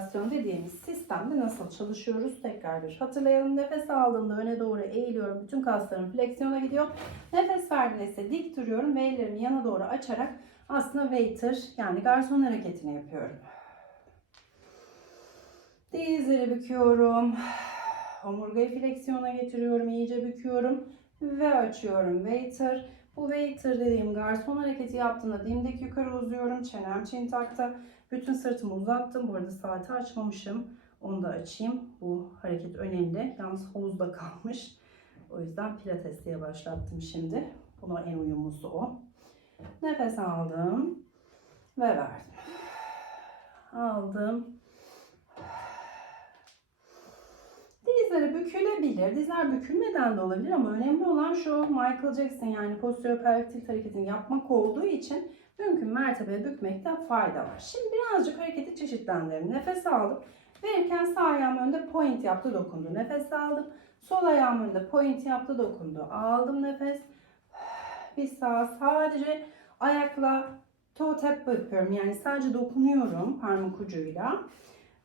regülasyon dediğimiz sistemde nasıl çalışıyoruz tekrar bir hatırlayalım. Nefes aldığımda öne doğru eğiliyorum. Bütün kaslarım fleksiyona gidiyor. Nefes verdiğimde ise dik duruyorum ve ellerimi yana doğru açarak aslında waiter yani garson hareketini yapıyorum. Dizleri büküyorum. Omurgayı fleksiyona getiriyorum. iyice büküyorum. Ve açıyorum waiter. Bu waiter dediğim garson hareketi yaptığımda dimdik yukarı uzuyorum. Çenem çintakta. Bütün sırtımı uzattım. Bu arada saati açmamışım. Onu da açayım. Bu hareket önemli. Yalnız havuzda kalmış. O yüzden pilates diye başlattım şimdi. Buna en uyumlusu o. Nefes aldım. Ve verdim. Aldım. Dizleri bükülebilir. Dizler bükülmeden de olabilir ama önemli olan şu Michael Jackson yani posterior pelvic tilt hareketini yapmak olduğu için mümkün mertebe bükmekte fayda var. Şimdi birazcık hareketi çeşitlendirelim. Nefes aldım. Verirken sağ ayağım önde point yaptı dokundu. Nefes aldım. Sol ayağım önde point yaptı dokundu. Aldım nefes. Bir sağ sadece ayakla toe tap yapıyorum. Yani sadece dokunuyorum parmak ucuyla.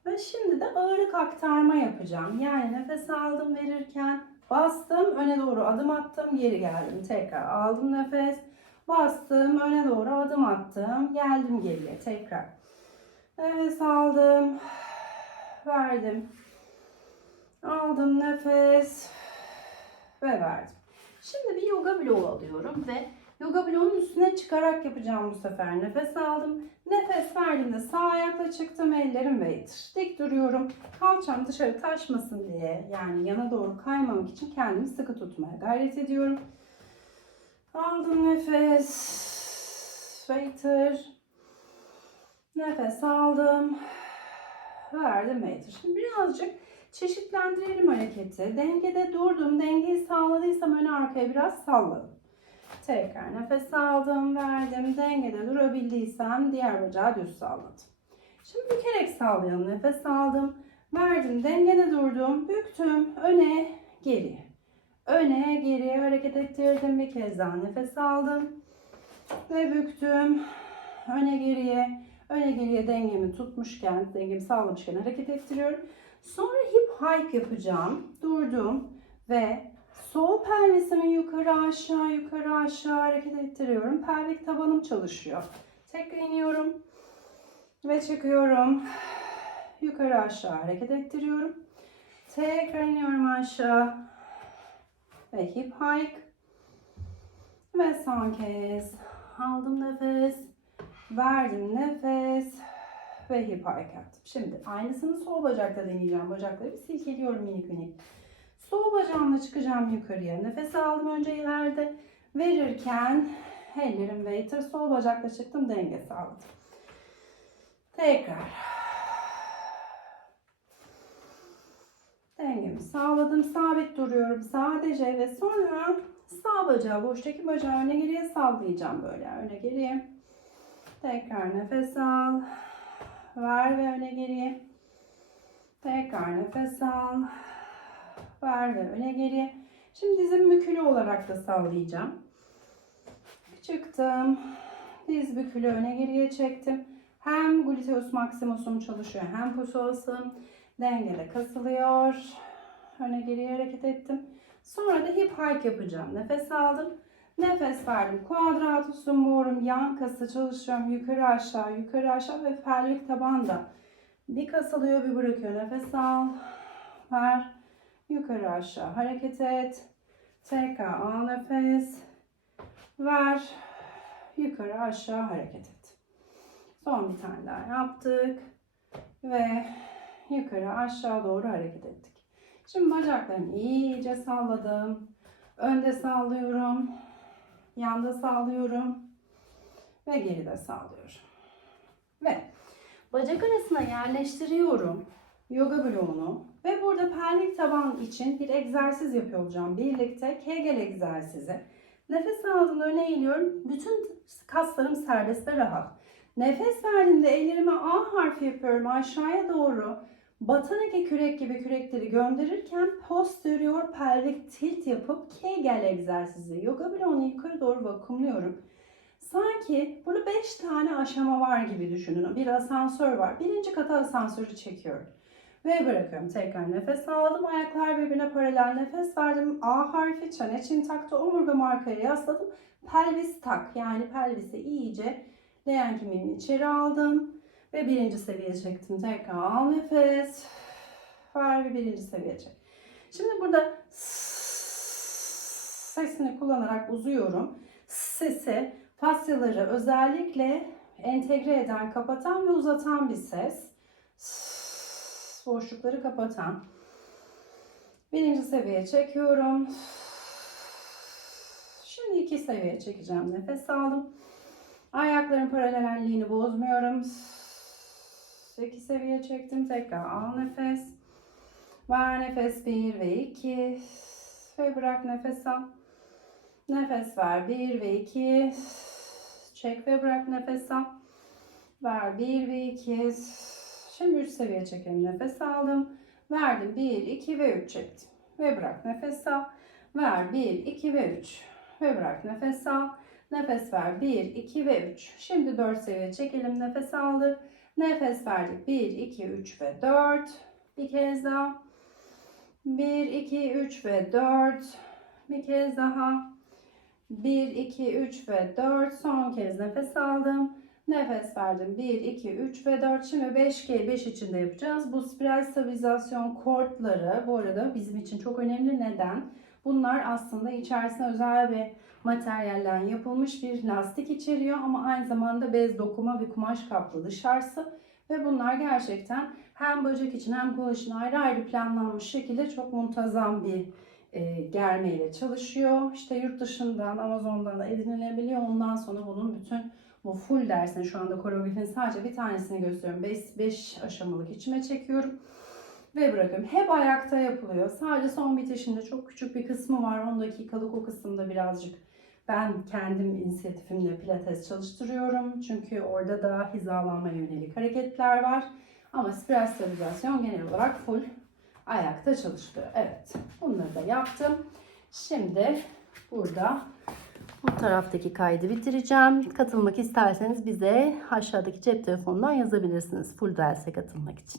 Ve şimdi de ağırlık aktarma yapacağım. Yani nefes aldım verirken bastım öne doğru adım attım geri geldim. Tekrar aldım nefes bastım öne doğru adım attım geldim geriye tekrar. Nefes aldım verdim. Aldım nefes ve verdim. Şimdi bir yoga bloğu alıyorum ve yoga bloğunun üstüne çıkarak yapacağım bu sefer. Nefes aldım. Nefes verdiğimde sağ ayakla çıktım. Ellerim waiter. Dik duruyorum. Kalçam dışarı taşmasın diye yani yana doğru kaymamak için kendimi sıkı tutmaya gayret ediyorum. Aldım nefes. Waiter. Nefes aldım. Verdim waiter. Şimdi birazcık çeşitlendirelim hareketi. Dengede durdum. Dengeyi sağladıysam öne arkaya biraz salladım. Tekrar nefes aldım, verdim. Dengede durabildiysem diğer bacağı düz salladım. Şimdi bükerek sallayalım. Nefes aldım, verdim. Dengede durdum, büktüm, öne, geri. Öne, geri hareket ettirdim. Bir kez daha nefes aldım. Ve büktüm. Öne, geriye. Öne, geriye dengemi tutmuşken, dengemi sağlamışken hareket ettiriyorum. Sonra hip hike yapacağım. Durdum ve Sol pelvisimi yukarı aşağı yukarı aşağı hareket ettiriyorum. Pelvik tabanım çalışıyor. Tekrar iniyorum ve çıkıyorum. Yukarı aşağı hareket ettiriyorum. Tekrar iniyorum aşağı ve hip hike. Ve son kez aldım nefes, verdim nefes ve hip hike yaptım. Şimdi aynısını sol bacakta deneyeceğim. Bacakları bir silkeliyorum minik minik. Sol bacağımla çıkacağım yukarıya. Nefes aldım önce ileride. Verirken ellerim waiter. Sol bacakla çıktım denge sağladım. Tekrar. Dengemi sağladım. Sabit duruyorum sadece ve sonra sağ bacağı boştaki bacağı öne geriye sallayacağım böyle. Öne geriye. Tekrar nefes al. Ver ve öne geriye. Tekrar nefes al ver ve öne geri. Şimdi dizim bükülü olarak da sallayacağım. Çıktım. Diz bükülü öne geriye çektim. Hem gluteus maximusum çalışıyor hem psoasım dengede kasılıyor. Öne geriye hareket ettim. Sonra da hip hike yapacağım. Nefes aldım. Nefes verdim. Quadratus lumborum yan kası çalışıyorum. Yukarı aşağı, yukarı aşağı ve pelvik taban da bir kasılıyor, bir bırakıyor. Nefes al. Ver. Yukarı aşağı hareket et. Tekrar al nefes. Ver. Yukarı aşağı hareket et. Son bir tane daha yaptık. Ve yukarı aşağı doğru hareket ettik. Şimdi bacaklarımı iyice salladım. Önde sallıyorum. Yanda sallıyorum. Ve geride sallıyorum. Ve bacak arasına yerleştiriyorum yoga bloğunu ve burada pelvik taban için bir egzersiz yapıyor olacağım. Birlikte Kegel egzersizi. Nefes aldığımda öne eğiliyorum. Bütün kaslarım serbest ve rahat. Nefes verdiğimde ellerimi A harfi yapıyorum aşağıya doğru. Batan eke kürek gibi kürekleri gönderirken posterior pelvik tilt yapıp Kegel egzersizi. Yoga bloğunu yukarı doğru vakumluyorum. Sanki burada 5 tane aşama var gibi düşünün. Bir asansör var. Birinci kata asansörü çekiyorum. Ve bırakıyorum. Tekrar nefes aldım. Ayaklar birbirine paralel nefes verdim. A harfi çene çin taktı. Omurgamı arkaya yasladım. Pelvis tak. Yani pelvisi iyice leğen kemiğini içeri aldım. Ve birinci seviye çektim. Tekrar nefes. Ver ve birinci seviye çek. Şimdi burada sesini kullanarak uzuyorum. Sesi fasyaları özellikle entegre eden, kapatan ve uzatan bir ses. Boşlukları kapatan. Birinci seviye çekiyorum. Şimdi iki seviye çekeceğim. Nefes aldım. Ayakların paralelliğini bozmuyorum. İki seviye çektim. Tekrar al nefes. Ver nefes 1 ve 2. Ve bırak nefes al. Nefes ver 1 ve 2. Çek ve bırak nefes al. Ver 1 ve 2. Şimdi 3 seviye çekelim. Nefes aldım. Verdim 1, 2 ve 3 çektim. Ve bırak nefes al. Ver 1, 2 ve 3. Ve bırak nefes al. Nefes ver 1, 2 ve 3. Şimdi 4 seviye çekelim. Nefes aldık. Nefes verdik. 1, 2, 3 ve 4. Bir kez daha. 1, 2, 3 ve 4. Bir kez daha. 1, 2, 3 ve 4. Son kez nefes aldım. Nefes verdim. 1, 2, 3 ve 4. Şimdi 5G 5 içinde yapacağız. Bu spiral stabilizasyon kortları bu arada bizim için çok önemli. Neden? Bunlar aslında içerisinde özel bir materyalden yapılmış bir lastik içeriyor ama aynı zamanda bez dokuma ve kumaş kaplı dışarısı ve bunlar gerçekten hem bacak için hem kol için ayrı ayrı planlanmış şekilde çok muntazam bir e, germeyle çalışıyor. İşte yurt dışından Amazon'dan da edinilebiliyor. Ondan sonra bunun bütün bu full dersini şu anda koreografinin sadece bir tanesini gösteriyorum. 5 aşamalık içime çekiyorum ve bırakıyorum. Hep ayakta yapılıyor. Sadece son bitişinde çok küçük bir kısmı var. 10 dakikalık o kısımda birazcık ben kendim inisiyatifimle pilates çalıştırıyorum. Çünkü orada da hizalanma yönelik hareketler var. Ama spiral stabilizasyon genel olarak full ayakta çalışılıyor. Evet. Bunları da yaptım. Şimdi burada bu taraftaki kaydı bitireceğim. Katılmak isterseniz bize aşağıdaki cep telefonundan yazabilirsiniz. Full derse katılmak için.